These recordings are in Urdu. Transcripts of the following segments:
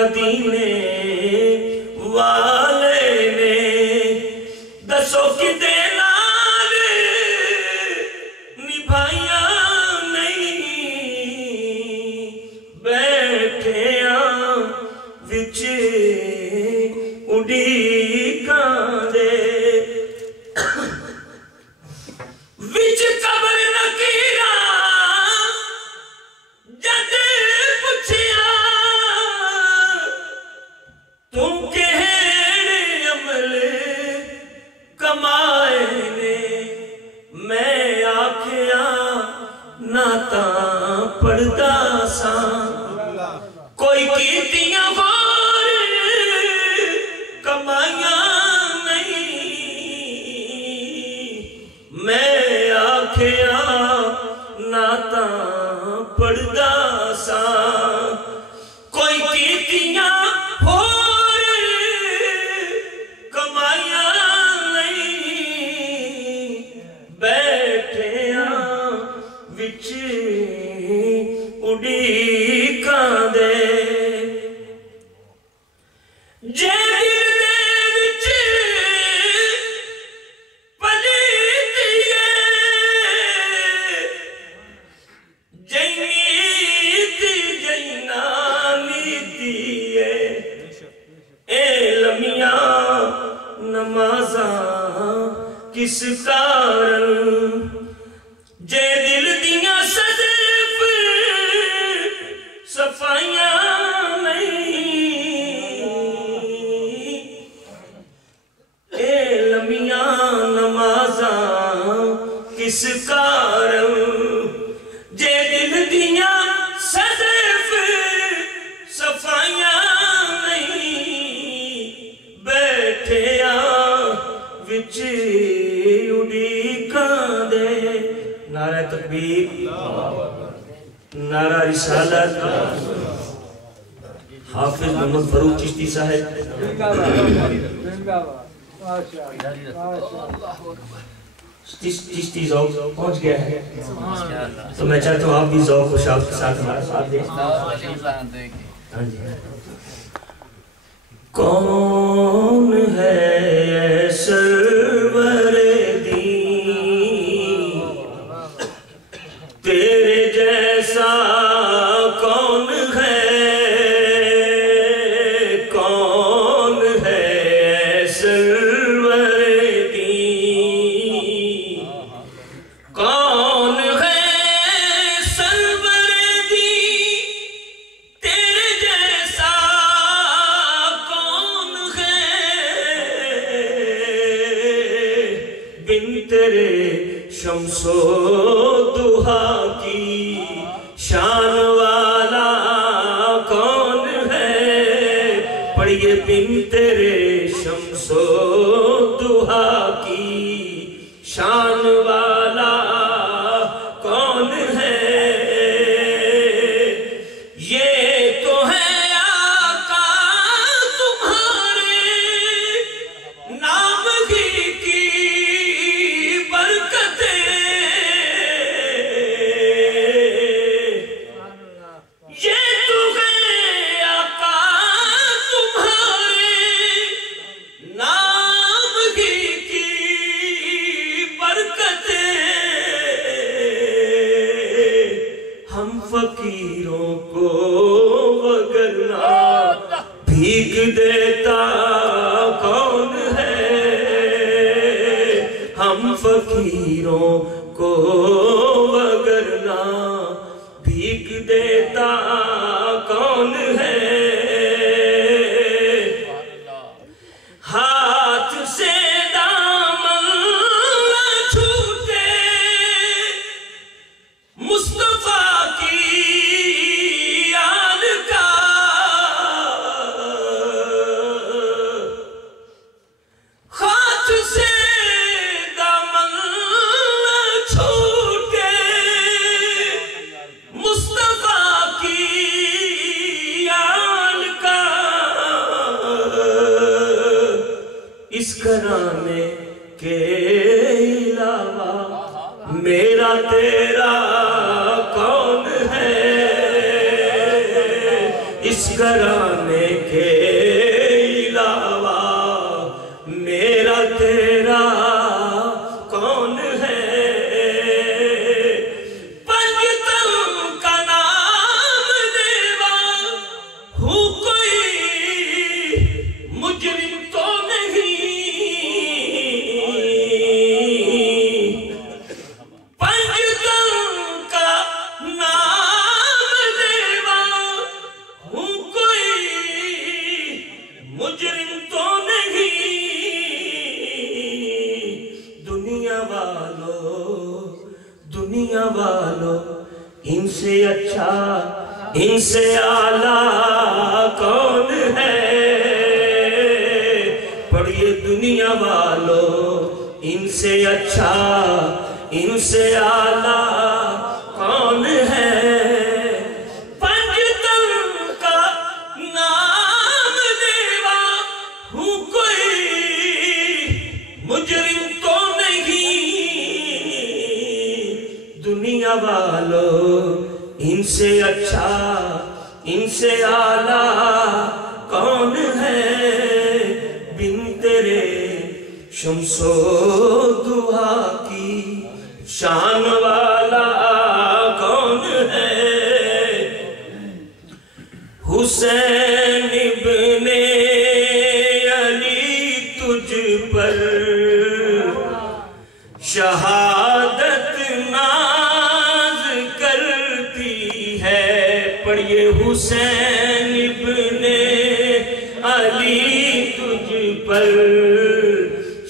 مدینے والے نے دسو کی دینار نبھائیاں نہیں بیٹھے وچ اڈیکاں دے وچ قبر نکیرہ جد پچھیا تم کہڑے عمل کمائے نے میں آکھیا نعتاں پڑھدا ساں کوئی کیتیاں وار کمائیاں نہیں میں آکھیا نعتاں پڑھدا ساں کوئی کیتیاں وار کمائیاں نہیں بیٹھیاں وچ اڈیکاں دے جے دل دے وچ پلیتی ہے جئی نیتی جئی نامیتی ہے اے لمیاں نمازاں کس کارن جے دل دیاں صدف صفائیاں نہیں اے لمیاں نمازاں کس کارن جے دل دیاں صدف صفائیاں نہیں بیٹھے وچ اڈیکاں دے نعرہ تکبیر نعرہ رسالت حافظ محمد فاروق چشتی صاحب چشتی ذوق پہنچ گیا ہے تو میں چاہتا ہوں آپ بھی ذوق و شوق کے ساتھ ہمارا ساتھ دیں کون ہے سرور دین تیرے جیسا کون ہے سرور دین کون ہے سرور دین تیرے جیسا کون ہے بن تیرے شمس و ضحیٰ کی شان والا کون ہے پڑھئے بن تیرے شمس و ضحیٰ کی شان والا کون ہے یہ تو ہے آقا تمہارے نام ہی کی برکتیں یہ تو ہے آقا تمہارے نام ہی کی برکتیں ہم فقیروں کو وگرنا بھیگ دیتا کون ہے ہم فقیروں کو وگرنا بھیگ دیتا کون ہے ہاتھ سے دامن نہ چھوٹے مصطفیٰ کی آل کا ہاتھ سے دامن نہ چھوٹے مصطفیٰ کی آل کا اس گھرانے کے علاوہ میرا تیرا کون ہے اس اس گھرانے کے علاوہ میرا تیرا کون ہے؟ پنجتن کا نام لیوا ہوں، کوئی مجرم تو نہیں۔ پنجتن کا نام لیوا ہوں، کوئی مجرم تو نہیں۔ دنیا والو ان سے اچھا ان سے اعلیٰ کون ہے؟ پڑھیے دنیا والو ان سے اچھا ان سے اعلیٰ کون ہے؟ پنجتن کا نام لیوا ہوں، کوئی مجرم تو نہیں۔ دنیا والو ان سے اچھا ان سے اعلیٰ کون ہے؟ بن تیرے شمس و ضحا کی شان والا کون ہے؟ حسین ابن علی تجھ پر شہادت ناز کرتی ہے۔ پڑھیے حسین ابن علی تجھ پر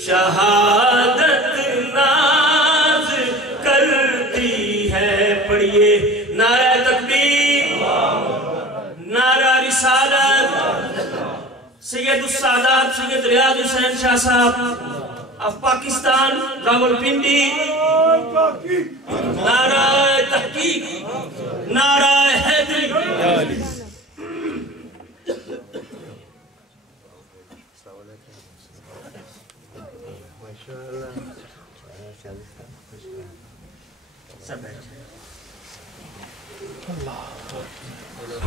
شہادت ناز کرتی ہے۔ پڑھیے نعرہ تکبیر، نعرہ رسالت، سید السادات سید ریاض حسین شاہ صاحب آف پاکستان راولپنڈی، نعرہ تحقیق، نعرہ حیدری۔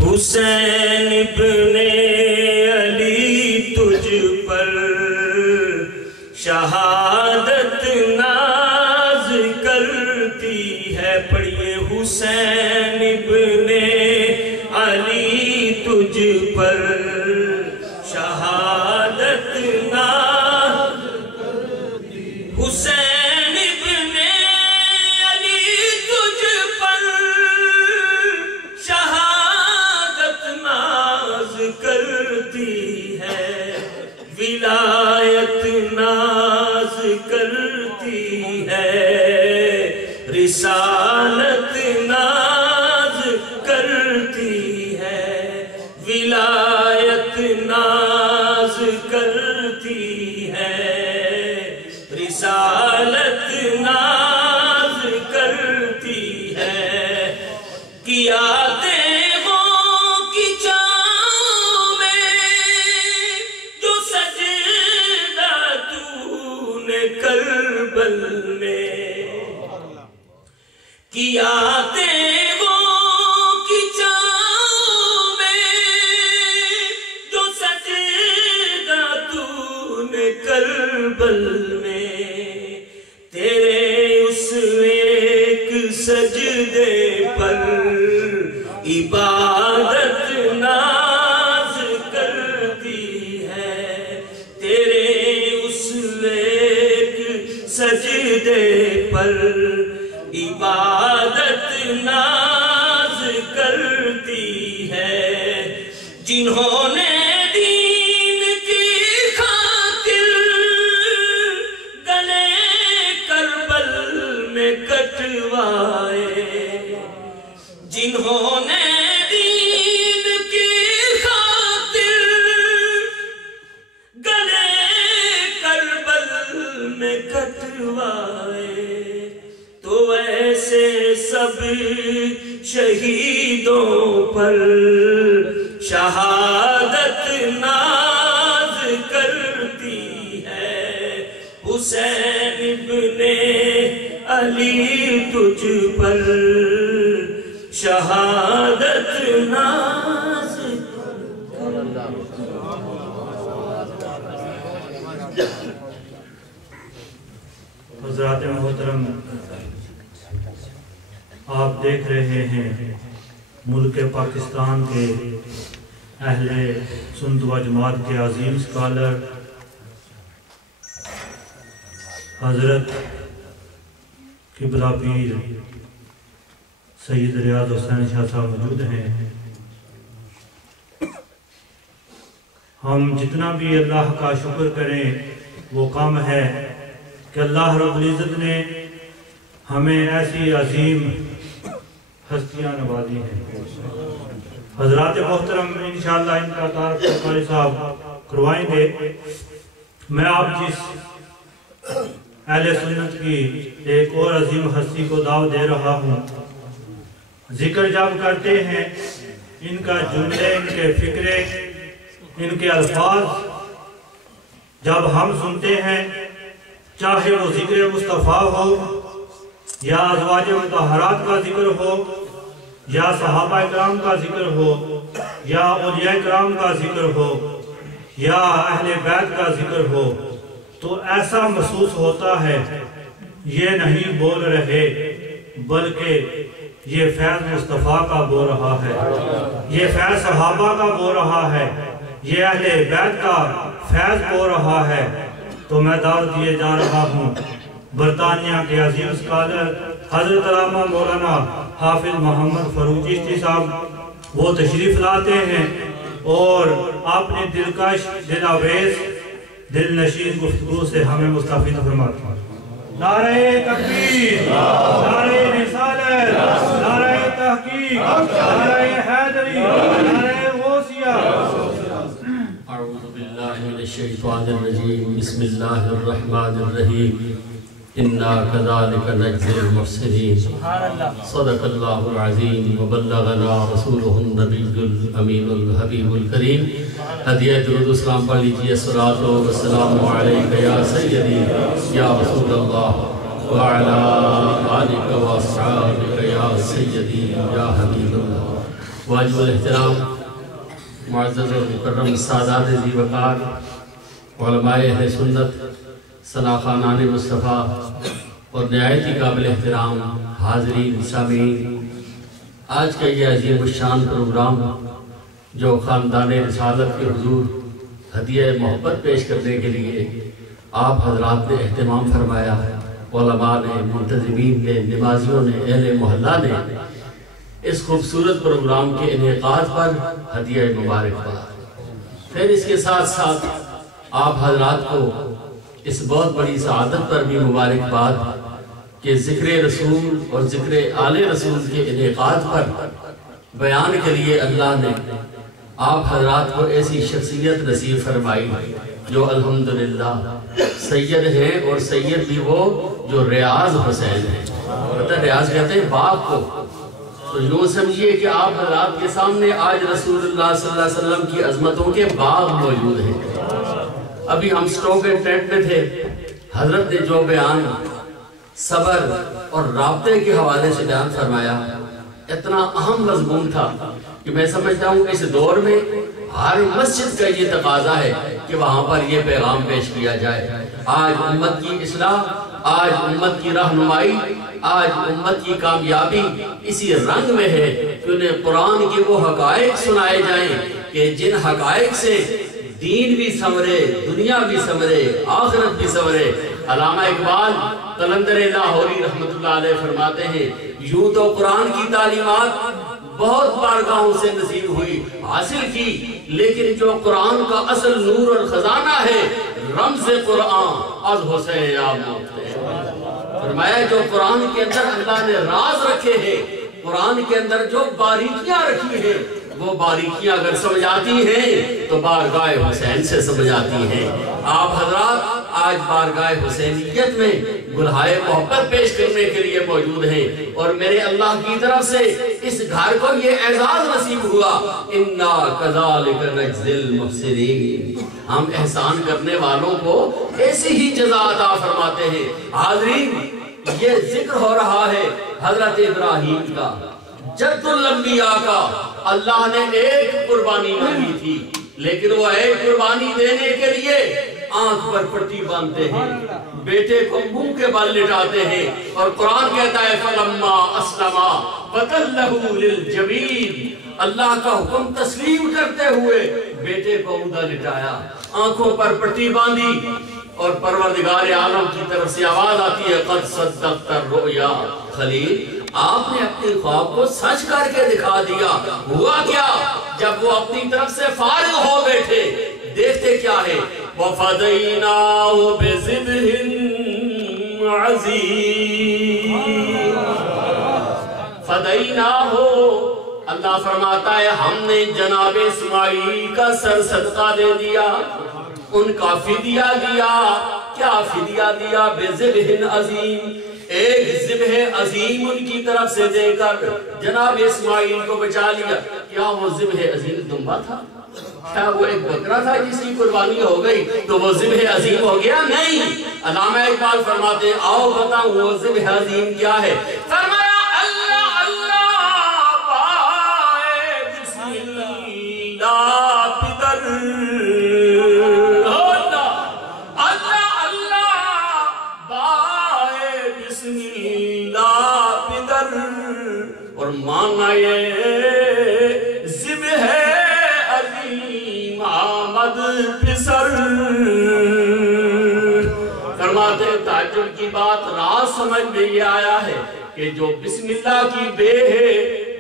حسین ابن علی تجھ پر شہادت ناز کرتی ہے۔ پڑھیے حسین ابن علی تجھ پر شہادت ناز کرتی۔ حسین ابن علی تجھ پر شہادت ناز کرتی ہے۔ ولایت ناز کرتی ہے، رسالت ناز کرتی ہے۔ ولایت ناز کرتی ہے، رسالت ناز کرتی ہے۔ کیا کربل میں کیا دیووں کی چھاؤں میں، جو سجدہ تو نے کربل میں، تیرے اس ایک سجدے پر عبادت ناز کرتی ہے۔ تیرے اس سجدے پر عبادت ناز کرتی ہے۔ جنہوں نے دین کی خاطر گلے کربل میں کٹوائے، جنہوں نے دین کی خاطر گلے کربل میں کٹوائے، تو ایسے سب شہیدوں پر شہادت ناز کرتی ہے۔ حسین ابن علی تجھ پر شہادت ناز حضرات محترم، آپ دیکھ رہے ہیں ملک پاکستان کے اہل سنت و جماعت کے عظیم اسکالر حضرت قبلہ پیر سید ریاض حسین شاہ صاحب موجود ہیں۔ ہم جتنا بھی اللہ کا شکر کریں وہ کم ہے کہ اللہ رب العزت نے ہمیں ایسی عظیم ہستیاں نوازی ہیں۔ حضرات محترم انشاءاللہ ان کا تعارف قاری صاحب کروائیں گے۔ میں آپ جس اہل سنت کی ایک اور عظیم ہستی کو دعوت دے رہا ہوں، ذکر جب کرتے ہیں ان کا جملے، ان کے فکرے، ان کے الفاظ جب ہم سنتے ہیں، چاہے وہ ذکر مصطفیٰ ہو یا ازواج مطہرات کا ذکر ہو یا صحابہ کرام کا ذکر ہو یا اولیاء کرام کا ذکر ہو یا اہل بیت کا ذکر ہو، تو ایسا محسوس ہوتا ہے یہ نہیں بول رہے بلکہ یہ فیض مصطفیٰ کا بول رہا ہے، یہ فیض صحابہ کا بول رہا ہے، یہ اہل بیت کا فیض بول رہا ہے۔ تو میں دعوت دیے جا رہا ہوں برطانیہ کے عظیم اسکالر حضرت علامہ مولانا حافظ محمد فروغ چشتی صاحب، وہ تشریف لاتے ہیں اور اپنے دلکش، دل آویز، دل نشین گفتگو سے ہمیں مستفید فرماتے ہیں۔ نعرہ تکبیر، نعرہ رسالت، نعرہ تحقیق، نعرہ حیدری، نعرہ غوثیہ۔ اعوذ باللہ من الشیطان الرجیم، بسم اللہ الرحمن الرحیم، انا کذالک نجزی المحسنین، صدق اللہ العظیم وبلغنا رسولہ النبی الامین الحبیب الکریم۔ ہدیہ درود اسلام پڑھ لیجیے۔ الصلاۃ والسلام علیک یا سیدی یا رسول اللہ وعلی آلک واصحابک یا سیدی یا حبیب اللہ۔ واجب الاحترام معزز و مکرم سادات ذی وقار، علماء اہل سنت، ثناخانان مصطفیٰ اور نہایت ہی قابل احترام حاضرین سامعین، آج کا یہ عظیم الشان پروگرام جو خاندان رسالت کے حضور ہدیہ محبت پیش کرنے کے لیے آپ حضرات نے اہتمام فرمایا، علماء نے، منتظمین نے، نمازیوں نے، اہل محلہ نے، اس خوبصورت پروگرام کے انعقاد پر ہدیہ مبارکباد۔ پھر اس کے ساتھ ساتھ آپ حضرات کو اس بہت بڑی سعادت پر بھی مبارکباد کہ ذکر رسول اور ذکر آل رسول کے انعقاد پر بیان کے لیے اللہ نے آپ حضرات کو ایسی شخصیت نصیب فرمائی جو الحمدللہ سید ہیں، اور سید بھی وہ جو ریاض حسین ہیں۔ پتہ ریاض کہتے ہیں باغ کو، تو یوں سمجھیے کہ آپ حضرات کے سامنے آج رسول اللہ صلی اللہ علیہ وسلم کی عظمتوں کے باغ موجود ہیں۔ ابھی ہم سٹوک اینڈ ٹینٹ میں تھے، حضرت نے جو بیان صبر اور رابطے کے حوالے سے بیان فرمایا اتنا اہم مضمون تھا کہ میں سمجھتا ہوں اس دور میں ہر مسجد کا یہ تقاضا ہے کہ وہاں پر یہ پیغام پیش کیا جائے۔ آج امت کی اصلاح، آج امت کی رہنمائی، آج امت کی کامیابی اسی رنگ میں ہے کہ انہیں قرآن کے وہ حقائق سنائے جائیں کہ جن حقائق سے دین بھی سمرے، دنیا بھی سمرے، آخرت بھی سمرے۔ علامہ اقبال قلندر لاہوری رحمت اللہ علیہ فرماتے ہیں، یوں تو قرآن کی تعلیمات بہت بارگاہوں سے نصیب ہوئی، حاصل کی، لیکن جو قرآن کا اصل نور اور خزانہ ہے، رمز قرآن از حسین آپ موتے ہیں۔ فرمایا جو قرآن کے اندر اللہ نے راز رکھے ہیں، قرآن کے اندر جو باریکیاں رکھی ہیں، وہ باریکیاں اگر سمجھ آتی ہیں تو بارگاہ حسین سے سمجھ آتی ہیں۔ آپ حضرات آج بارگاہ حسینیت میں گلہائے محبت پیش کرنے کے لیے موجود ہیں، اور میرے اللہ کی طرف سے اس گھر کو یہ اعزاز نصیب ہوا، اِنَّا كَذَلِكَ نَجْزِي الْمُحْسِنِينَ، ہم احسان کرنے والوں کو ایسی ہی جزا عطا فرماتے ہیں۔ حاضرین، یہ ذکر ہو رہا ہے حضرت ابراہیم کا، جد الانبیاء کا۔ اللہ نے ایک قربانی مانگی تھی، لیکن وہ ایک قربانی دینے کے لیے آنکھ پر پٹی باندھتے ہیں، بیٹے کو منہ کے بل لٹاتے ہیں، اور قرآن کہتا ہے فَلَمَّا أَسْلَمَا وَتَلَّهُ لِلْجَبِينِ، اللہ کا حکم تسلیم کرتے ہوئے بیٹے کو اوندا لٹایا، آنکھوں پر پٹی باندھی، اور پروردگار عالم کی طرف سے آواز آتی ہے قد صدقت الرؤیا خلیل، آپ نے اپنے خواب کو سچ کر کے دکھا دیا۔ ہوا کیا؟ جب وہ اپنی طرف سے فارغ ہو بیٹھے، دیکھتے کیا ہے وَفَدَيْنَاهُ بِذِبْحٍ عَظِيمٍ، فَدَيْنَاهُ، اللہ فرماتا ہے ہم نے جناب اسماعیل کا سر صدقہ دے دیا، ان کا فدیہ دیا۔ کیا فدیہ دیا؟ بِذِبْحٍ عَظِيمٍ، ایک ذبح عظیم ان کی طرف سے دے کر جناب اسماعیل کو بچا لیا۔ کیا وہ ذبح عظیم دمبا تھا؟ کیا وہ ایک بکرا تھا جس کی قربانی ہو گئی تو وہ ذبح عظیم ہو گیا؟ نہیں۔ علامہ اقبال فرماتے ہیں آؤ بتاؤں وہ ذبح عظیم کیا ہے؟ فرمایا اللہ اللہ پائے بسم اللہ پدر، اور مانا یہ ذبح عظیم آمد پسر۔ فرماتے تعجب کی بات راز سمجھ میں یہ آیا ہے کہ جو بسم اللہ کی بے ہے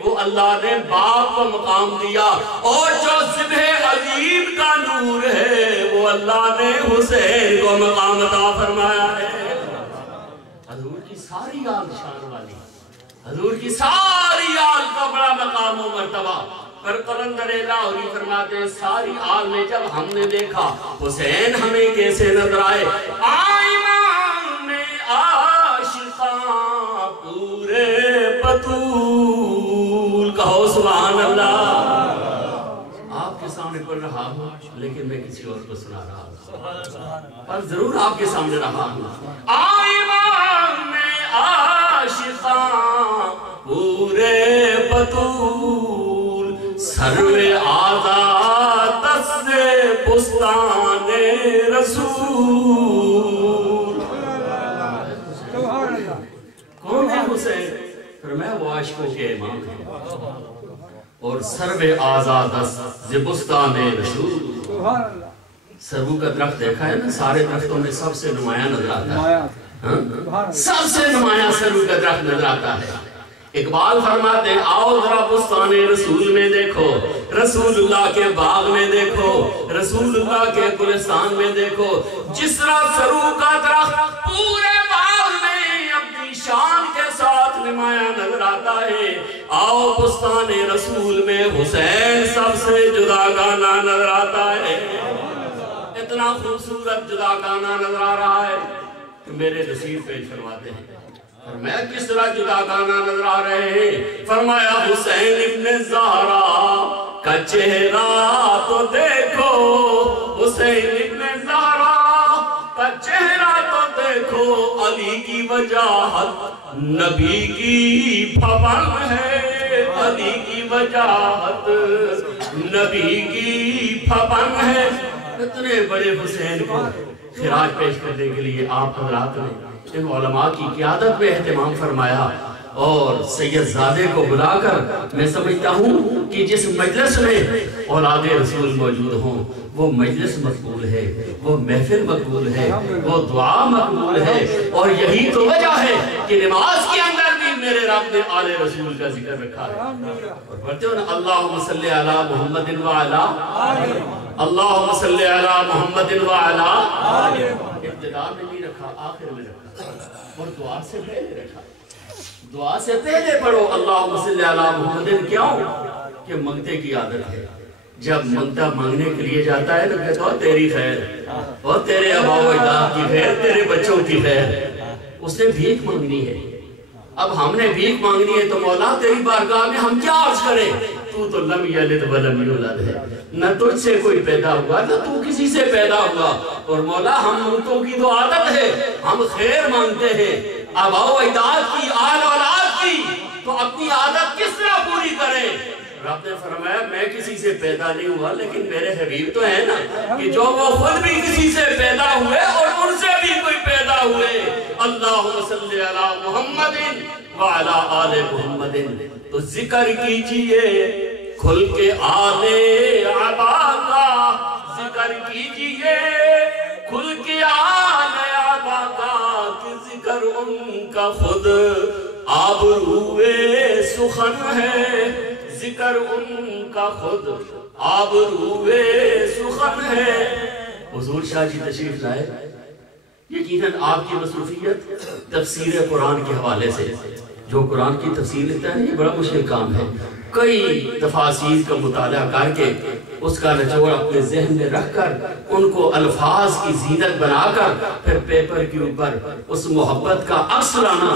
وہ اللہ نے باپ کو مقام دیا، اور جو ذبح عظیم کا نور ہے وہ اللہ نے حسین کو مقام عطا فرمایا ہے۔ حضور کی ساری آل شان والی، حضور کی ساری آل کا بڑا مقام و مرتبہ، پر قلندر لاہوری فرماتے ہیں ساری آل میں جب ہم نے دیکھا حسین ہمیں کیسے نظر آئے، آئیمان میں عاشقاں پورے بطول، کہو سبحان اللہ۔ آپ کے سامنے پڑھ رہا ہوں لیکن میں کسی اور کو سنا رہا ہوں، پر ضرور آپ کے سامنے رہا ہوں۔ آئیمان میں عاشقاں پورے بطول، سرو آزاد دست بستان رسول۔ کون ہے حسین؟ فرمایا وہ عاشقوں کے امام ہیں، اور سرو آزاد دست بستان رسول۔ سرو کا درخت دیکھا ہے نا، سارے درختوں میں سب سے نمایاں نظر آتا ہے، سب سے نمایاں سرو کا درخت نظر آتا ہے۔ اقبال فرماتے ہیں آؤ ذرا بستان رسول میں دیکھو، رسول اللہ کے باغ میں دیکھو، رسول اللہ کے گلستان میں دیکھو، جس طرح سرو کا درخت پورے باغ میں اپنی شان کے ساتھ نمایاں نظر آتا ہے، آؤ بستان رسول میں حسین سب سے جداگانہ نظر آتا ہے۔ اتنا خوبصورت جداگانہ نظر آ رہا ہے کہ میرے نصیر پیش فرماتے ہیں فرمایا کس طرح جداگانہ نظر آ رہے ہیں؟ فرمایا حسین ابن زہرا کا چہرہ تو دیکھو، حسین ابن زہرا کا چہرہ تو دیکھو، علی کی وجاہت نبی کی پھپن ہے، علی کی وجاہت نبی کی پھپن ہے۔ اتنے بڑے حسین کو خراج پیش کرنے کے لیے آپ حضرات نے ان علماء کی قیادت میں اہتمام فرمایا، اور سید زادے کو بلا کر میں سمجھتا ہوں کہ جس مجلس میں اولاد رسول موجود ہوں وہ مجلس مقبول ہے، وہ محفل مقبول ہے، وہ دعا مقبول ہے، اور یہی تو وجہ ہے کہ نماز کے اندر بھی میرے رب نے آل رسول کا ذکر رکھا ہے۔ اور پڑھتے ہو نا اللہم صلی علی محمد وعلا، اللہم صلی علی محمد وعلا، ابتدا میں نہیں رکھا، آخر میں رکھا، اور دعا سے پہلے رکھا۔ دعا سے پہلے پڑھو اللہم صلی علی محمد، کیوں؟ کہ منگتے کی عادت ہے، جب منگتا مانگنے کے لیے جاتا ہے تو کہتا ہے تیری خیر، اور تیرے آبا و اجداد کی خیر، تیرے بچوں کی خیر۔ اس نے بھیک مانگنی ہے، اب ہم نے بھیک مانگنی ہے تو مولا تیری بارگاہ میں ہم کیا عرض کریں؟ تو لم یلد ولم یولد ہے، نہ تجھ سے کوئی پیدا ہوا نہ تو کسی سے پیدا ہوا، اور مولا ہم منگتوں کی تو عادت ہے، ہم خیر مانگتے ہیں، آبا و اجداد کی، آل اولاد کی، تو اپنی عادت کس طرح پوری کریں؟ رب نے فرمایا میں کسی سے پیدا نہیں ہوا لیکن میرے حبیب تو ہیں نا کہ جو وہ خود بھی کسی سے پیدا ہوئے اور ان سے بھی کوئی پیدا ہوئے. اللہم صلی علی محمد وعلی آل محمد. تو ذکر کیجئے کھل کے آل عبا کا, ذکر کیجئے کھل کے آل عبا کا, کہ ذکر ان کا خود آبروئے سخن ہے, ذکر ان کا خود آبروئے سخن ہے. حضور شاہ جی تشریف لائے, یقیناً آپ کی مصروفیت تفسیر قرآن کے حوالے سے, جو قرآن کی تفسیر لکھتا ہے یہ بڑا مشکل کام ہے. کئی تفاسیر کا مطالعہ کر کے اس کا نچوڑ اپنے ذہن میں رکھ کر ان کو الفاظ کی زینت بنا کر پھر پیپر کے اوپر اس محبت کا عکس لانا,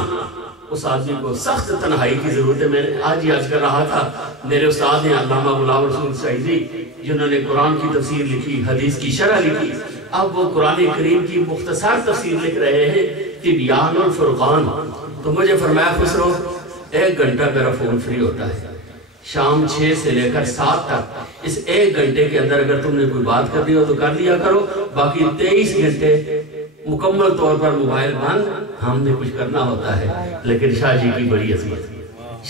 اس آدمی کو سخت تنہائی کی ضرورت ہے. میں نے آج ہی کر رہا تھا, میرے استاد ہیں علامہ غلام رسول سعیدی جنہوں نے قرآن کی تفسیر لکھی, حدیث کی شرح لکھی. اب وہ قرآن کریم کی مختصر تفسیر لکھ رہے ہیں تبیان الفرقان. تو مجھے فرمایا خسرو 1 گھنٹہ میرا فون فری ہوتا ہے, شام 6 سے لے کر 7 تک. اس 1 گھنٹے کے اندر اگر تم نے کوئی بات کرنی ہو تو کر لیا کرو, باقی 23 گھنٹے مکمل طور پر موبائل بند, ہم نے کچھ کرنا ہوتا ہے. لیکن شاہ جی کی بڑی عظمت,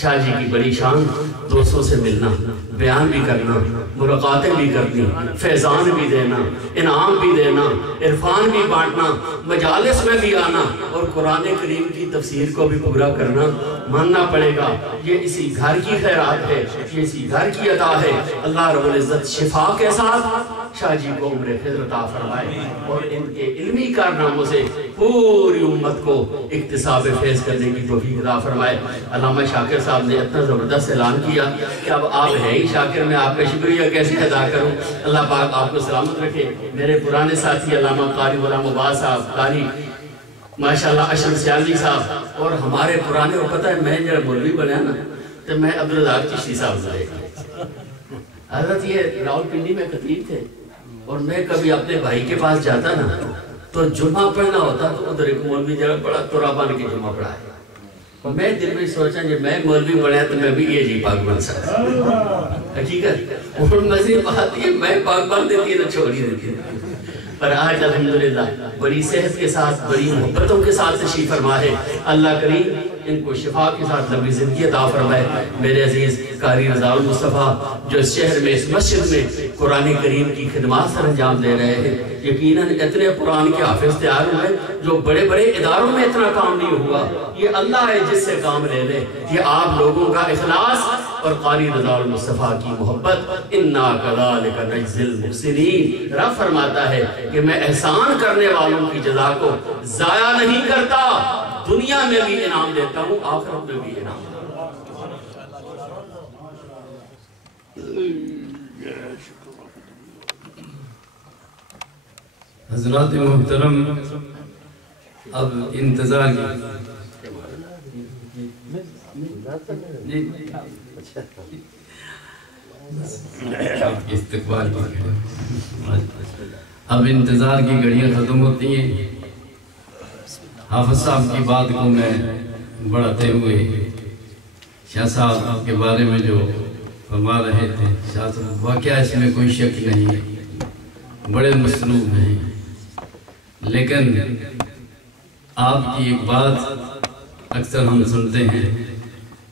شاہ جی کی بڑی شان, دوستوں سے ملنا, بیان بھی کرنا, ملاقاتیں بھی کرنی, فیضان بھی دینا, انعام بھی دینا, عرفان بھی بانٹنا, مجالس میں بھی آنا اور قرآن کریم کی تفسیر کو بھی پورا کرنا. ماننا پڑے گا یہ اسی گھر کی خیرات ہے, یہ اسی گھر کی عطا ہے. اللہ رب العزت شفا کے ساتھ شاہ جی کو عمر خضر عطا فرمائے اور ان کے علمی کارناموں سے پوری امت کو اکتساب فیض کرنے کی توفیق عطا فرمائے. علامہ شاکر صاحب نے اتنا زبردست اعلان کیا کہ اب آپ ہیں ہی شاکر, میں آپ کا شکریہ کیسے ادا کروں. اللہ پاک آپ کو سلامت رکھے. میرے پرانے ساتھی علامہ قاری غلام عباس صاحب, قاری ماشاءاللہ اشرف سیالوی صاحب, اور ہمارے پرانے, اور پتہ ہے میں جب مولوی بنیا نا تو میں عبدالرزاق چشتی صاحب سے حضرت یہ راولپنڈی میں خطیب تھے, اور میں کبھی اپنے بھائی کے پاس جاتا نا تو جمعہ پڑھنا ہوتا تو ادھر ایک مولوی جگہ بڑا تورا بن کے جمعہ پڑھا ہے. میں دل میں سوچا جب میں مولوی بنیا تو میں بھی یہ جی پاک بن سکتا. حقیقت اور مزید بات یہ میں پاک بن دیتی ہے تو چھوڑی دیتی ہے. پر آج الحمدللہ بڑی صحت کے ساتھ, بڑی محبتوں کے ساتھ تشریف فرما ہے. اللہ کریم ان کو شفا کے ساتھ لمبی زندگی عطا فرمائے. میرے عزیز قاری رضا المصطفیٰ جو اس شہر میں, اس مسجد میں قرآن کریم کی خدمات سر انجام دے رہے ہیں, یقیناً اتنے قرآن کے حافظ تیار ہوئے جو بڑے بڑے اداروں میں اتنا کام نہیں ہوا. یہ اللہ ہے جس سے کام لے لے, یہ آپ لوگوں کا اخلاص اور قاری رضا المصطفیٰ کی محبت. اِنَّا كَذَلِكَ نَجْزِي الْمُحْسِنِينَ. رب فرماتا ہے کہ میں احسان کرنے والوں کی جزا کو ضائع نہیں کرتا, دنیا میں بھی انعام دیتا ہوں, آخرت میں بھی انعام. حضرات محترم, اب انتظار استقبال اب انتظار کی گھڑیاں ختم ہوتی ہیں. حافظ صاحب کی بات کو میں بڑھاتے ہوئے شاہ صاحب کے بارے میں جو فرما رہے تھے, شاہ صاحب واقعہ اس میں کوئی شک نہیں ہے, بڑے مصروف ہیں, لیکن آپ کی ایک بات اکثر ہم سنتے ہیں,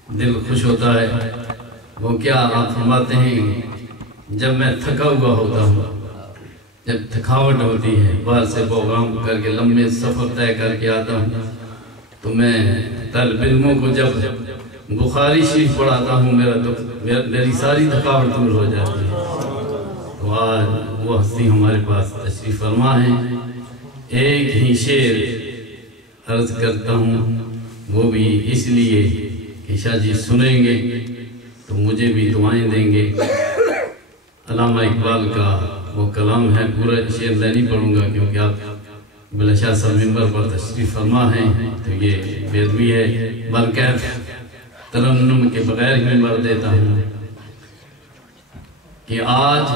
دل خوش ہوتا ہے. وہ کیا آپ فرماتے ہیں, جب میں تھکا ہوا ہوتا ہوں, جب تھکاوٹ ہوتی ہے, باہر سے پروگرام کر کے لمبے سفر طے کر کے آتا ہوں, تو میں طالب علموں کو جب بخاری شریف پڑھاتا ہوں, میری ساری تھکاوٹ دور ہو جاتی ہے. تو آج وہ ہستی ہمارے پاس تشریف فرما ہیں. ایک ہی شعر عرض کرتا ہوں, وہ بھی اس لیے کہ شاہ جی سنیں گے تو مجھے بھی دعائیں دیں گے. علامہ اقبال کا وہ کلام ہے, پورا شعر میں نہیں پڑھوں گا کیونکہ آپ بلا شاہ صاحب ممبر پر تشریف فرما ہیں, تو یہ بے ادبی ہے, بلکہ ترنم کے بغیر ممبر دیتا ہوں کہ آج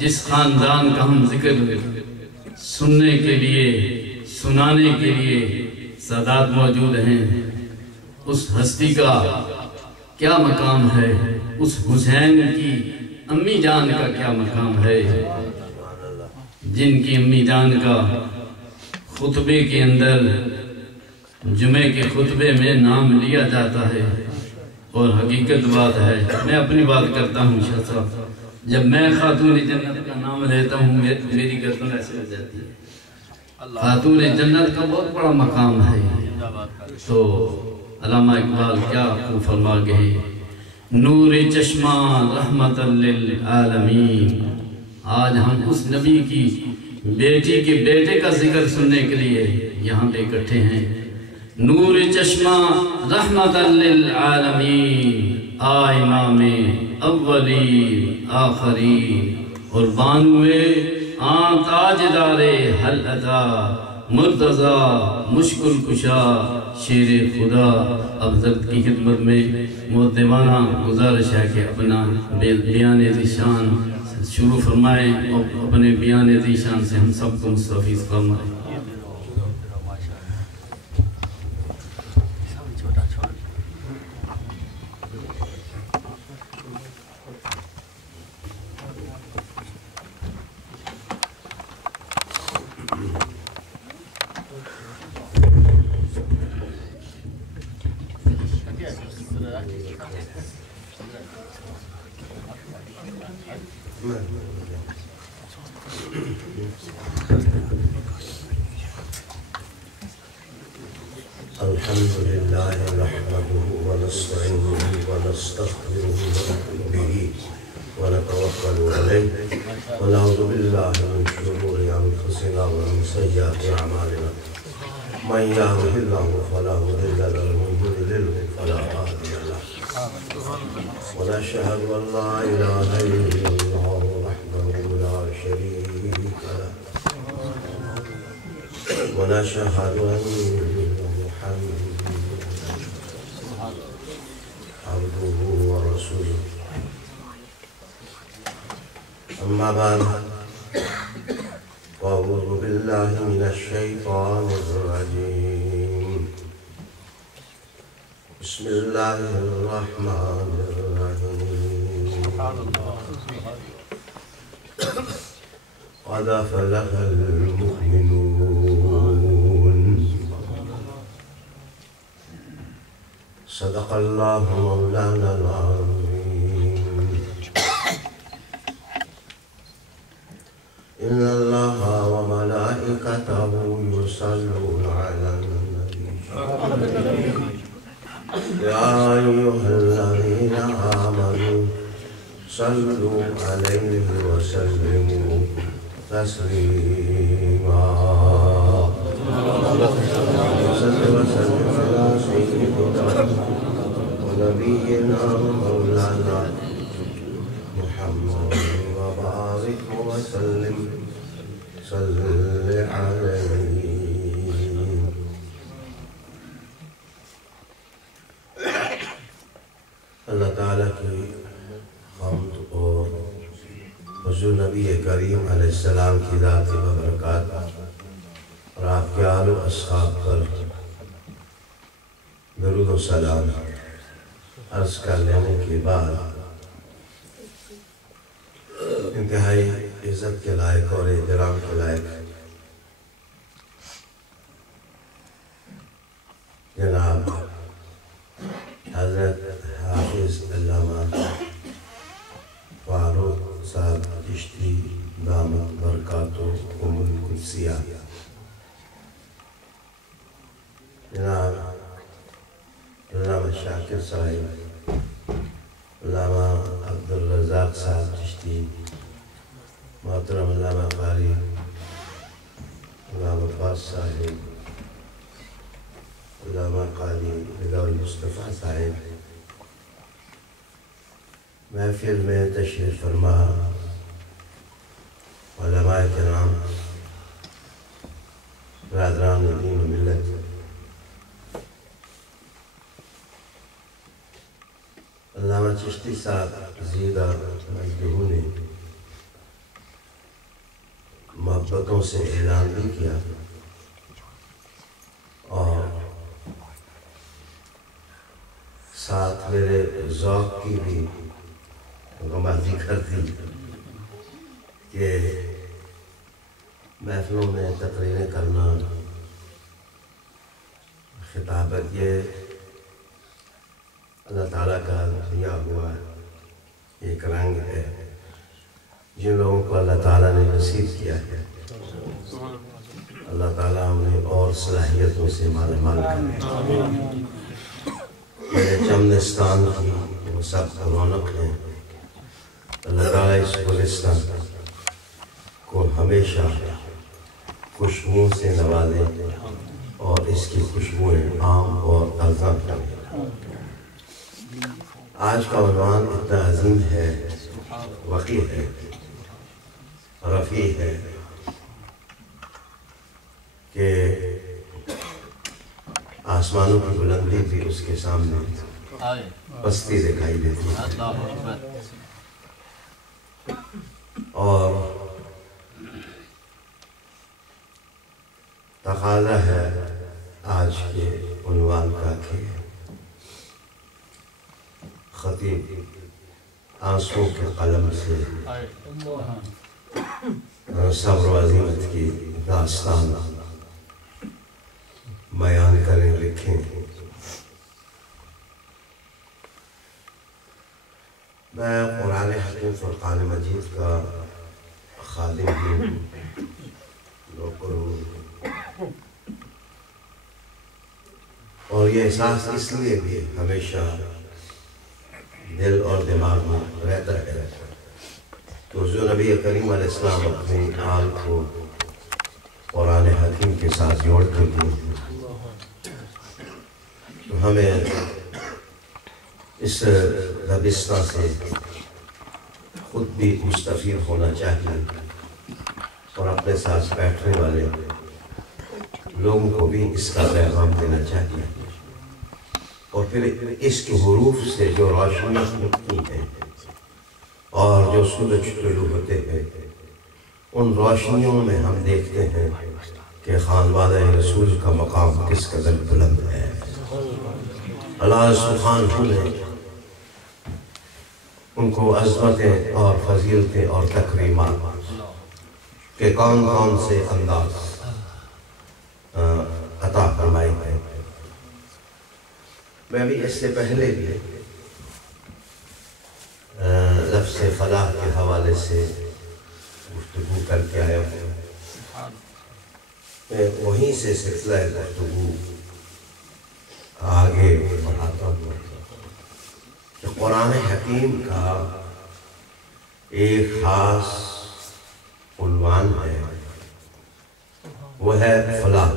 جس خاندان کا ہم ذکر سننے کے لیے, سنانے کے لیے سادات موجود ہیں, اس ہستی کا کیا مقام ہے. اس حسین کی امی جان کا کیا مقام ہے، جن کی امی جان کا خطبے کے اندر جمعے کے خطبے میں نام لیا جاتا ہے۔ اور حقیقت بات ہے، میں اپنی بات کرتا ہوں شاہ صاحب، جب میں خاتون جنت کا نام لیتا ہوں میری گردن ایسے ہو جاتی ہے۔ خاتون جنت کا بہت بڑا مقام ہے۔ تو علامہ اقبال کیا خوب فرما گئے، نور چشمہ رحمت للعالمین۔ آج ہم اس نبی کی بیٹی کے بیٹے کا ذکر سننے کے لیے یہاں پہ اکٹھے ہیں۔ نور چشمہ رحمت للعالمین، امام اولین آخرین، اور بانوے تاجدار حل عطا مرتضی مشکل کشا شیر خدا۔ اب حضرت کی خدمت میں مؤدبانہ گزارش ہے کہ اپنا بیان ذیشان شروع فرمائیں اور اپنے بیان ذیشان سے ہم سب کو مستفیض فرمائیں۔ الحمد لله نحمده ونستعينه ونستغفره ونؤمن به ونتوكل عليه ونعوذ بالله من شرور انفسنا ومن سيئات اعمالنا من يهده الله فلا مضل له ومن يضلل فلا هادي له ونشهد ان لا اله الا الله وحده لا شريك له ونشهد ان عبده ورسوله أما بعد فأعوذ بالله من الشيطان الرجيم بسم الله الرحمن الرحيم قد أفلح المؤمنون صدق الله مولانا العظيم إن الله وملائكته يصلون على النبي يا أيها الذين آمنوا صلوا عليه وسلموا تسليما صل وسلم على سيدنا ونبينا مولانا محمد وبارك وسلم صل عليه۔ اللہ تعالیٰ کی حمد اور حضور نبی کریم علیہ السلام کی ذاتی برکات اور آپ کے آل و اصحاب پر درود و سلام عرض کر لینے کے بعد انتہائی عزت کے لائق اور احترام کے لائق جناب حضرت حافظ علامہ فاروق صاحب چشتی دامت برکاتہم القدسیہ، جناب علامہ شاکر صاحب، علامہ عبدالرزاق صاحب چشتی، محترم علامہ قاری علامہ عباس صاحب، علامہ قاری رضا المصطفیٰ صاحب، محفل میں تشریف فرما علماء کرام، برادران دین و ملت، علامہ چشتی صاحب زیدہ مجدہو نے محبتوں سے اعلان بھی کیا اور ساتھ میرے ذوق کی بھی مرضی کر دی کہ محفلوں میں تقریریں کرنا، خطابت یہ اللہ تعالیٰ کا دیا ہوا ایک رنگ ہے جن لوگوں کو اللہ تعالیٰ نے نصیب کیا ہے، اللہ تعالیٰ انہیں اور صلاحیتوں سے مالا مال کرے۔ میرے چمنستان کی وہ سب رونق ہیں، اللہ تعالیٰ اس گلستان کو ہمیشہ خوشبو سے نوازے اور اس کی خوشبوئیں عام اور تازہ کریں۔ آج کا عنوان اتنا عظیم ہے، وقی ہے، رفیع ہے کہ آسمانوں کی بلندی بھی اس کے سامنے پستی دکھائی دیتی ہے، اور تقاضا ہے آج کے عنوان کا کہ خطیب آنسوں کے قلم سے صبر و عظیمت کی داستان بیان کریں، لکھیں۔ میں قرآن حکیم فرقان مجید کا خادم ہوں، نوکر ہوں، اور یہ احساس اس لیے بھی ہمیشہ دل اور دماغ میں رہتا ہے کہ حضور نبی کریم علیہ السلام اپنی آل کو قرآن حکیم کے ساتھ جوڑ کر دی، تو ہمیں اس دبستان سے خود بھی مستفید ہونا چاہیے اور اپنے ساتھ بیٹھنے والے لوگوں کو بھی اس کا پیغام دینا چاہیے، اور پھر اس کے حروف سے جو روشنیاں اٹھتی ہیں اور جو سورج طلوع ہوتے ہیں، ان روشنیوں میں ہم دیکھتے ہیں کہ خانوادہ رسول کا مقام کس قدر بلند ہے۔ اللہ سبحانہ نے ان کو عظمتیں اور فضیلتیں اور تکریمات کے کون کون سے انداز عطا فرمائے ہیں۔ میں بھی اس سے پہلے بھی لفظ فلاح کے حوالے سے گفتگو کر کے آیا ہوں، میں وہیں سے سلسلہ گفتگو آگے بڑھاتا ہوں کہ قرآن حکیم کا ایک خاص عنوان ہے، وہ ہے فلاح،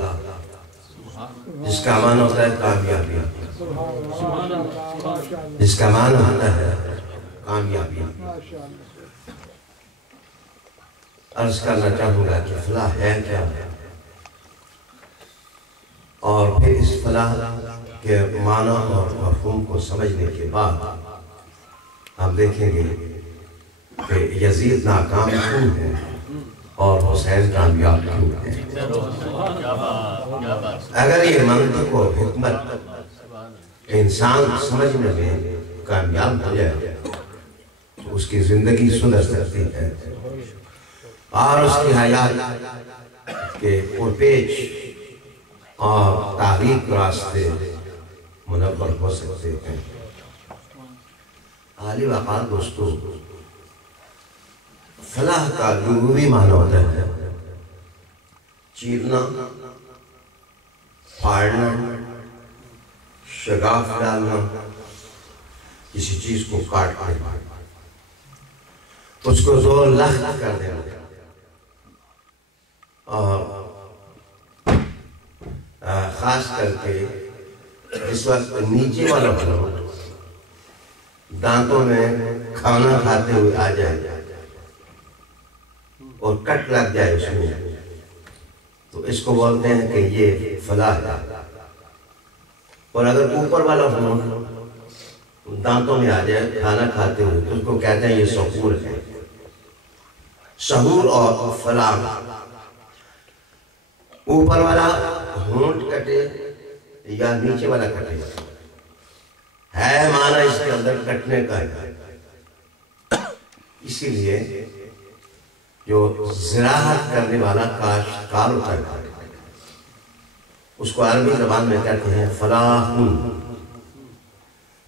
جس کا معنی ہوتا ہے کامیابی، جس کا معنی ہوتا ہے کامیابی۔ عرض کرنا چاہوں گا کہ فلاح ہے کیا ہے، اور پھر اس فلاح کے معنی اور مفہوم کو سمجھنے کے بعد ہم دیکھیں گے کہ یزید ناکام کیوں ہے اور حسین کامیاب کیوں ہے۔ اگر یہ منطق و حکمت انسان سمجھنے میں کامیاب ہو جائے تو اس کی زندگی سدھر سکتی ہے اور اس کی حیات کے پرپیچ اور تاریک راستے منور ہو سکتے ہیں۔ عالی وقار دوستو، فلاح کا لغوی معنی ہوتا ہے چیرنا، پھاڑنا، شگاف ڈالنا، کسی چیز کو کاٹ دینا، اس کو زور لخت کر دینا، اور خاص کر کے اس وقت نیچے والا بنا دانتوں میں کھانا کھاتے ہوئے آ جائے اور کٹ لگ جائے اس میں، تو اس کو بولتے ہیں کہ یہ فلاح ہے۔ اور اگر اوپر والا دانتوں میں آ جائے کھانا کھاتے ہوئے تو اس کو کہتے ہیں یہ سحور ہے۔ سحور اور فلاح، اوپر والا ہونٹ کٹے یا نیچے والا کٹے ہے، معنی اس کے اندر کٹنے کا ہے۔ اسی لیے جو زراعت کرنے والا کاشتکار ہوتا ہے اس کو عربی زبان میں کہتے ہیں فلاحن.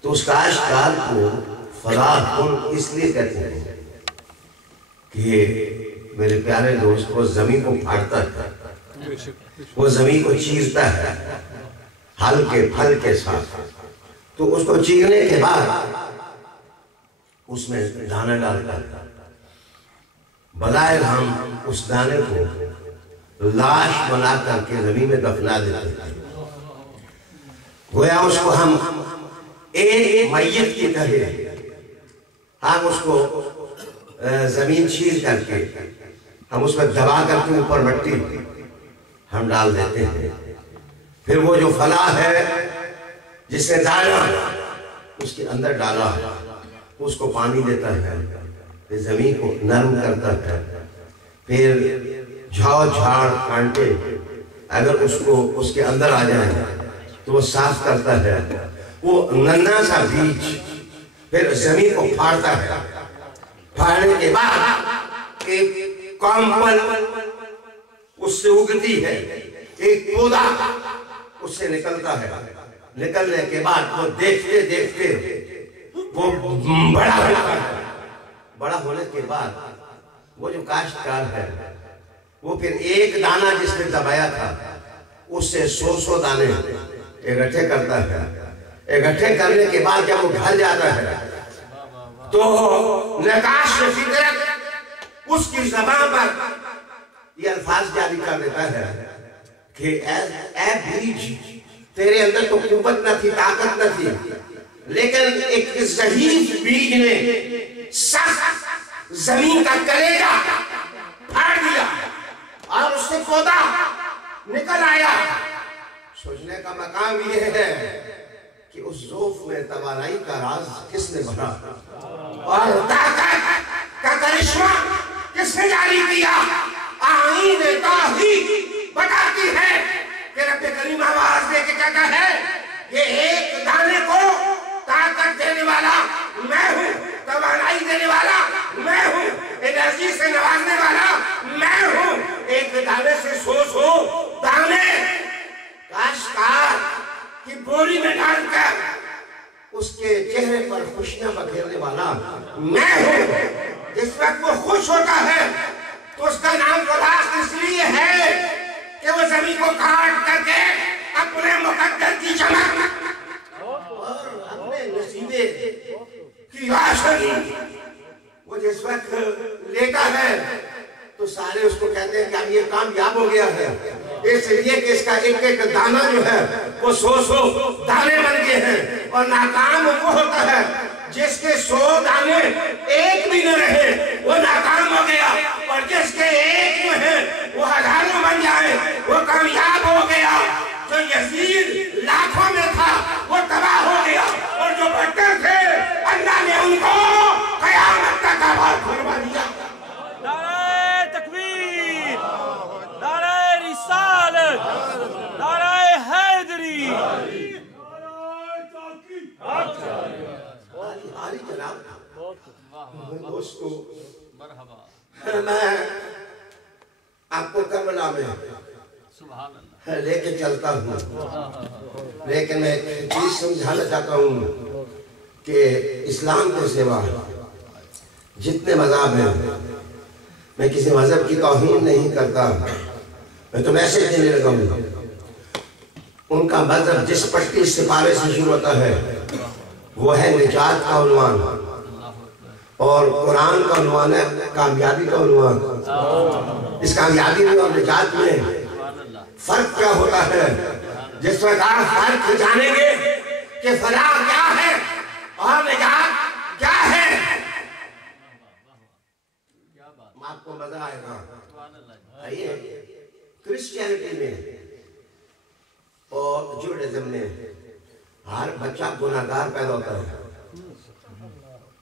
تو اس کاشتکار کو فلاحن اس لیے کہتے ہیں کہ میرے پیارے دوست وہ زمین کو پھاڑتا ہے، وہ زمین کو چیرتا ہے ہل کے پھل کے ساتھ. تو اس کو چیرنے کے بعد اس میں دانا ڈالتا ہے. بظاہر ہم اس دانے کو لاش بنا کر کے زمین میں دفنا دیتے ہیں، گویا اس کو ہم ایک میت کی طرح ہم اس کو زمین چیر کر کے ہم اس میں دبا کر کے اوپر مٹی ہم ڈال دیتے ہیں. پھر وہ جو فلاح ہے جس نے دانا اس کے اندر ڈالا اس کو پانی دیتا ہے، پھر زمین کو نرم کرتا ہے. پھر جھاڑ کانٹے اگر اس کے اندر آ جائیں تو وہ صاف کرتا ہے. وہ ننھا سا بیج پھر زمین کو پھاڑتا ہے. پھاڑنے کے بعد ایک کامپل اس سے اگتی ہے، ایک پودا اس سے نکلتا ہے. نکلنے کے بعد وہ دیکھتے دیکھتے وہ بڑا ہوتا ہے. بڑا ہونے کے بعد وہ جو کاشتکار ہے وہ پھر ایک دانہ جس نے دبایا تھا اس سے 100 دانے اکٹھے کرتا ہے. اکٹھے کرنے کے بعد جب وہ گھر جاتا ہے تو نقاش فطرت اس کی زبان پر یہ الفاظ جاری کر دیتا ہے کہ اے بیج، تیرے اندر تو قوت نہ تھی، طاقت نہ تھی، لیکن ایک ضعیف بیج نے سخت زمین کا کلیجہ پھاڑ دیا اور اس سے پودا نکل آیا. سوچنے کا مقام یہ ہے کہ اس ذوف میں توانائی کا راز کس نے بھرا اور طاقت کا کرشمہ کس نے جاری کیا. آئین توحید بتاتی ہے کہ رب کریم آواز دے کے کہتا ہے یہ ایک دانے کو طاقت دینے والا میں ہوں، توانائی دینے والا میں ہوں، انرجی سے نوازنے والا میں ہوں. ایک دانے سے 100 دانے کاشتکار کی بوری میں ڈال کر اس کے چہرے پر خوشیاں بکھیرنے والا میں ہوں. جس وقت وہ خوش ہوتا ہے تو اس کا نام فلاح اس لیے ہے کہ وہ زمین کو کاٹ کر کے اپنے مقدر کی چمک اور اپنے نصیبے کی روشنی وہ جس وقت لیتا ہے تو سارے اس کو کہتے ہیں کہ اب یہ کامیاب ہو گیا ہے، اس لیے کہ اس کا ایک ایک دانہ جو ہے وہ 100 دانے بن گئے ہیں. اور ناکام وہ ہوتا ہے جس کے 100 دانے ایک بھی نہ رہے وہ ناکام ہو گیا، اور جس کے ایک جو ہے وہ ہزاروں بن جائے وہ کامیاب ہو گیا. جو یزید لاکھوں میں تھا وہ تباہ ہو گیا، اور جو بٹر تھے اللہ نے ان کو قیامت تک آباد فرما دیا. نعرہ تکبیر، نعرہ رسالت، نعرہ حیدری. عالی جناب دوستو، میں آپ کو کربلا میں لے کے چلتا ہوں، لیکن میں ایک چیز سمجھانا چاہتا ہوں کہ اسلام کے سوا جتنے مذہب ہیں، میں کسی مذہب کی توہین نہیں کرتا، میں تو میسج دینے لگا ہوں. ان کا مذہب جس پٹی سپارے سے شروع ہوتا ہے وہ ہے نجات کا عنوان، اور قرآن کا عنوان ہے کامیابی کا عنوان. اس کامیابی میں اور نجات میں فرق کیا ہوتا ہے؟ جس وقت آپ فرق جانیں گے کہ فلاح کیا ہے اور نجات کیا ہے، آپ کو مزہ آئے گا. آئیے کرسچینٹی میں اور جوڈازم میں ہر بچہ گناہگار پیدا ہوتا ہے،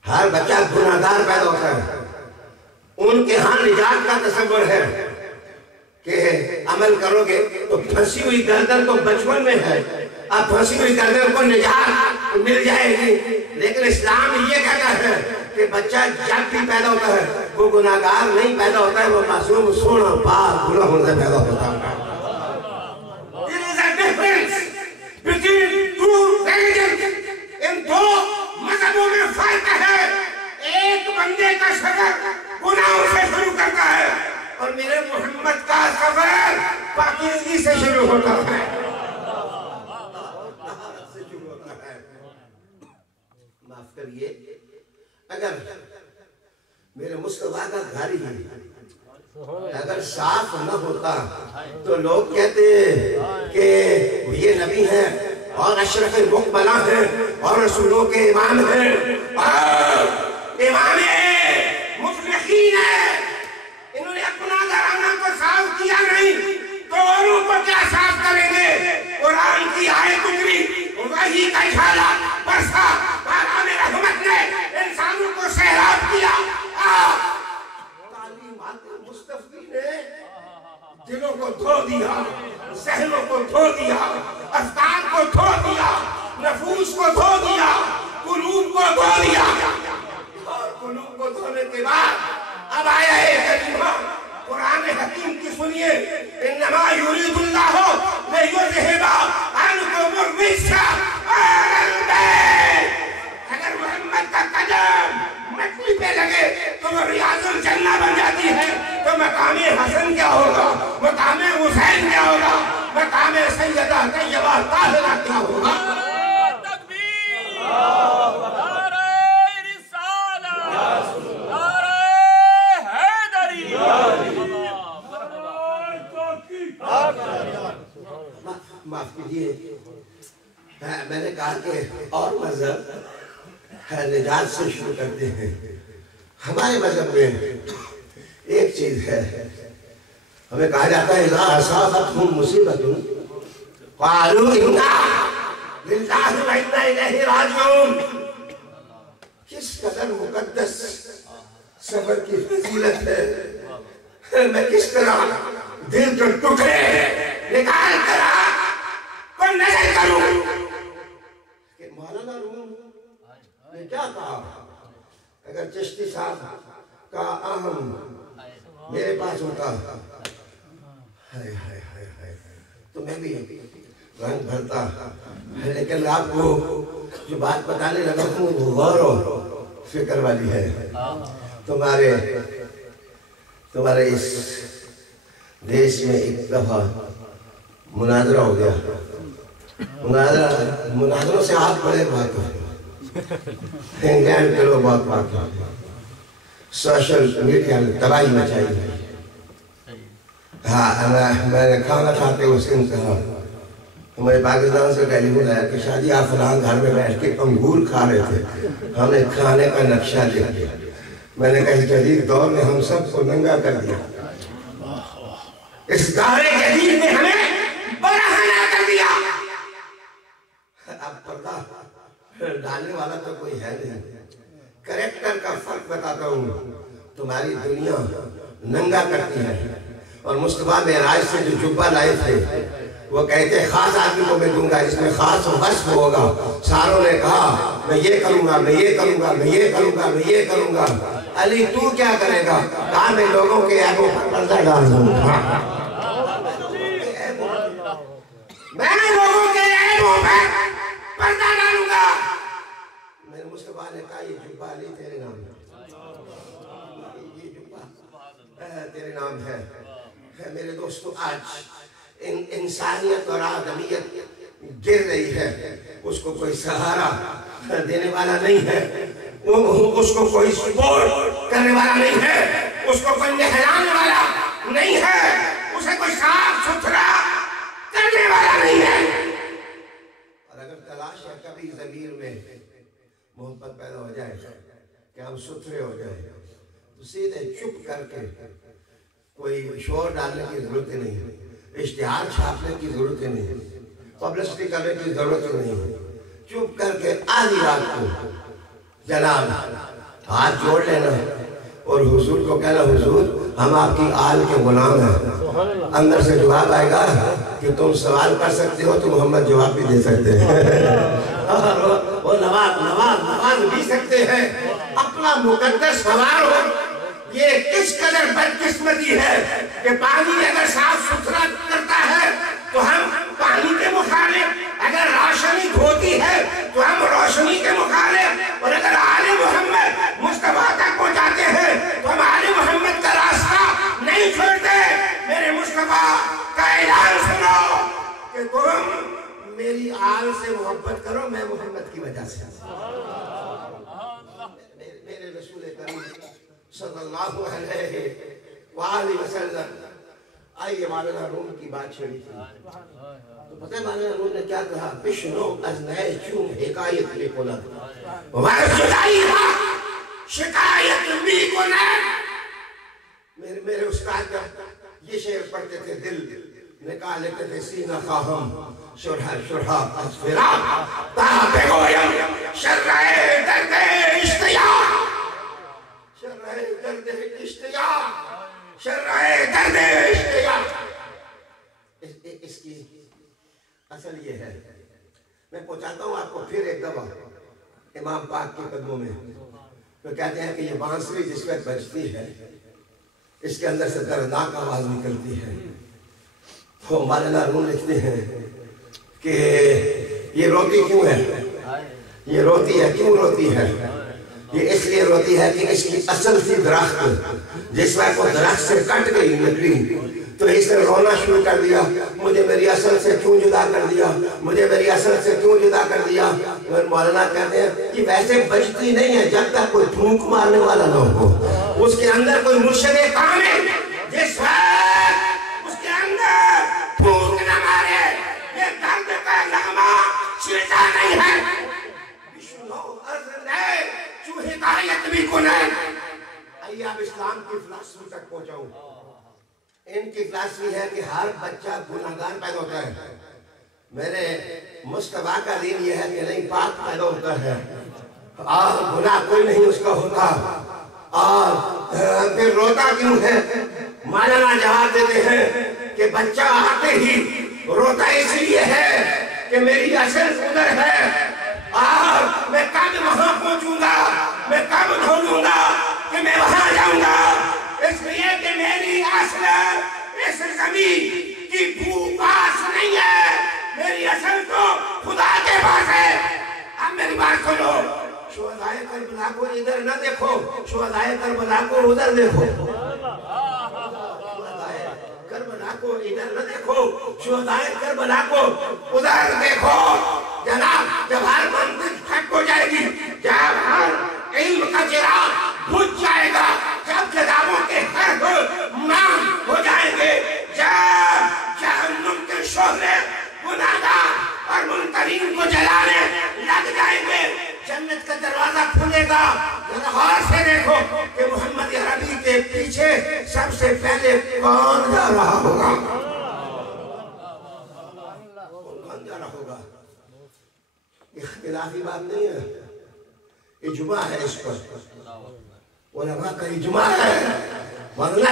ہر بچہ گناہگار پیدا ہوتا ہے. ان کے ہاں نجات کا تصور ہے کہ عمل کرو گے تو پھنسی ہوئی گردن تو بچپن میں ہے، اب پھنسی ہوئی گردن کو نجات مل جائے گی. لیکن اسلام یہ کہتا ہے کہ بچہ جب بھی پیدا ہوتا ہے وہ گناہگار نہیں پیدا ہوتا ہے، وہ معصوم سونا پاک گناہوں سے پیدا ہوتا ہے۔ There is a difference between two religions. ان دو مذہبوں میں فرق ہے۔ ایک بندے کا سفر گناہوں سے شروع کرتا ہے اور میرے محمد کا سفر پاکیزگی سے شروع ہوتا ہے۔ معاف کریے، اگر میرے مصطفیٰ کا گھر ہی اگر صاف نہ ہوتا تو لوگ کہتے کہ یہ نبی ہیں اور اشرف المقبلہ ہیں اور رسولوں کے امام ہیں اور امام مفلحین ہیں، انہوں نے اپنا گھرانہ کو صاف کیا نہیں تو اوروں کو کیا صاف کریں گے؟ قرآن کی آیت اتری، وحی کا اشارہ برسا، باران رحمت نے انسانوں کو سیراب کیا۔ تعلیمات مصطفی نے دلوں کو دھو دیا، ذہنوں کو دھو دیا، افکار کو دھو دیا، نفوس کو دھو دیا، قلوب کو دھو دیا، اور قلوب کو دھونے کے بعد اب آیا ہے کلمہ قرآن حکیم کی سنیے، انما یرید اللہ لیذھب عنکم الرجس اہل البیت۔ اگر محمد کا قدم مٹی پہ لگے تو وہ ریاض الجنہ بن جاتی ہے، تو مقام حسن کیا ہوگا، مقام حسین کیا ہوگا، مقام سیدہ طیبہ طاہرہ کیا ہوگا؟ تکبیر، نعرہ رسالت، نعرہ حیدری، معاف کیجئے، میں نے کہا کہ اور مذہب نجات سے شروع کرتے ہیں، ہمارے مذہب میں ایک چیز ہے، ہمیں کہا جاتا ہے اذا اصابتہم مصیبت قالوا انا للہ و انا الیہ راجعون۔ کس قدر مقدس سفر کی فضیلت ہے، میں کس طرح دل کے ٹکڑے نکال کر کو نظر کروں کہ مولانا روم نے کیا کہا؟ اگر چشتی صاحب کا اہم میرے پاس ہوتا تو میں بھی رنگ بھرتا، لیکن آپ کو جو بات بتانے لگا ہوں وہ غور و فکر والی ہے۔ تمہارے اس دیش میں ایک دفعہ مناظرہ ہو گیا، مناظروں سے آپ بڑے بات ہوتے، انگلینڈ کے لوگ بہت بات ہوتے، سوشل میڈیا نے تباہی مچائی ہے۔ ہاں میں نے کھانا کھاتے اس دن کہا، ہمارے پاکستان سے ٹیلی فون آیا کہ شادی آپ فلان گھر میں بیٹھ کے انگور کھا رہے تھے، ہم نے کھانے کا نقشہ دیکھ لیا۔ میں نے کہا اس جدید دور نے ہم سب کو ننگا کر دیا، اس دور جدید نے ہمیں برہنہ کر دیا۔ اب پردہ ڈالنے والا تو کوئی ہے نہیں، کریکٹر کا فرق بتاتا ہوں، تمہاری دنیا ننگا کرتی ہے، اور مصطفیٰ معراج سے جو جبہ لائے تھے وہ کہتے خاص آدمی کو میں دوں گا، اس میں خاص وصف ہوگا۔ ساروں نے کہا میں یہ کروں گا، میں یہ کروں گا، میں یہ کروں گا، میں یہ کروں گا۔ علی تو کیا کرے گا؟ کہا میں لوگوں کے عیبوں پر پردہ ڈال دوں گا، میں لوگوں کے عیبوں پر پردہ ڈالوں گا۔ میرے مصطفیٰ نے کہا یہ جبہ علی تیرے نام ہے، یہ جبہ تیرے نام ہے۔ میرے دوستو آج انسانیت اور آدمیت گر رہی ہے، اس کو کوئی سہارا دینے والا نہیں ہے، اس کو کوئی سپورٹ کرنے والا نہیں ہے، اس کو کوئی نہلانے والا نہیں ہے، اسے کوئی صاف ستھرا کرنے والا نہیں ہے۔ اور اگر تلاش ہے کبھی ضمیر میں محبت پیدا ہو جائے کہ ہم ستھرے ہو جائیں تو سیدھے چپ کر کے، کوئی شور ڈالنے کی ضرورت نہیں، اشتہار چھاپنے کی ضرورت نہیں، پبلسٹی کرنے کی ضرورت نہیں، چپ کر کے آدھی رات کو جناب ہاتھ جوڑ لینا اور حضور کو کہنا حضور ہم آپ کی آل کے غلام ہیں۔ اندر سے جواب آئے گا کہ تم سوال کر سکتے ہو تو محمد جواب بھی دے سکتے ہیں، وہ نواز بھی سکتے ہیں، اپنا کا مقدس سوار ہو، یہ کس قدر بدقسمتی ہے کہ پانی اگر صاف ستھرا کرتا ہے تو ہم پانی کے مخالف، اگر روشنی دھوتی ہے تو ہم روشنی کے مخالف، اور اگر آل محمد مصطفیٰ تک پہنچاتے ہیں تو ہم آل محمد کا راستہ نہیں چھوڑتے۔ میرے مصطفیٰ کا اعلان سنو کہ تم میری آل سے محبت کرو، میں محمد کی وجہ سے۔ میرے رسول کریم صلی اللہ علیہ وآلہ وسلم، آئیے مولانا روم کی بات چھڑی تھی تو پتہ ہے مولانا روم نے کیا کہا؟ بشنو از نئے چون حکایت بھی کند وارد جدائی تھا شکایت بھی کند۔ میرے استاد جب یہ شعر پڑھتے تھے دل نکال لیتے تھے، سینہ خواہم شرح شرح از فراق تاہ گویم شرح درد اشتیاق، شرح درد اشتیاق، شرح درد اشتیاق۔ اس کی اصل یہ ہے، میں پہنچاتا ہوں آپ کو پھر ایک دفعہ امام پاک کے قدموں میں، تو کہتے ہیں کہ یہ بانسری جس وقت بجتی ہے اس کے اندر سے دردناک آواز نکلتی ہے۔ تو مولانا روم لکھتے ہیں کہ یہ روتی کیوں ہے، یہ روتی ہے، کیوں روتی ہے؟ یہ اس لیے روتی ہے کہ اس کی اصل تھی درخت، جس وقت وہ درخت سے کٹ گئی لکڑی تو اس نے رونا شروع کر دیا، مجھے میری اصل سے کیوں جدا کر دیا، مجھے میری اصل سے کیوں جدا کر دیا۔ مولانا کہتے ہیں یہ ویسے بجتی نہیں ہے جب تک کوئی پھونک مارنے والا نہ ہو، اس کے اندر کوئی مرشد کامل جس وقت اس کے اندر پھونک نہ مارے یہ درد کا نغمہ چھڑتا نہیں ہے۔ بشنو از نئے چون حکایت بھی کنن۔ آئیے اب اسلام کی فلسفی تک پہنچاؤں۔ ان کی فلسفی ہے کہ ہر بچہ گناہگار پیدا ہوتا ہے، میرے مصطفیٰ کا دین یہ ہے کہ نہیں، پاک پیدا ہوتا ہے اور گناہ کوئی نہیں اس کا ہوتا۔ اور پھر روتا کیوں ہے؟ مولانا جواب دیتے ہیں کہ بچہ آتے ہی روتا اس لیے ہے کہ میری اصل ادھر ہے اور میں کب وہاں پہنچوں گا، میں کب ڈھونڈوں گا کہ میں وہاں جاؤں گا، اس لیے کہ میری اصل اس زمین کی پاس نہیں ہے، میری اصل تو خدا کے پاس ہے۔ اب میری بات سنو، شہدائے کربلا کو ادھر نہ دیکھو، شہدائے کربلا کو ادھر دیکھو، شہدائے کربلا کو ادھر نہ دیکھو، شہدائے کربلا کو ادھر دیکھو۔ جناب جب ہر منطق ٹھک ہو جائے گی، جب ہر علم کا چراغ بجھ جائے گا، جب کتابوں کے حرف نام ہو جائیں گے، جب جہنم کے شعلے گناہگار اور منکرین کو جلانے لگ جائیں گے، جنت کا دروازہ کھلے گا۔ ذرا غور سے دیکھو کہ محمد عربی کے پیچھے سب سے پہلے کون جا رہا ہوگا؟ کون جا رہا ہوگا؟ اختلافی بات نہیں ہے، اجماع ہے اس پر، علماء کا اجماع ہے، ورنہ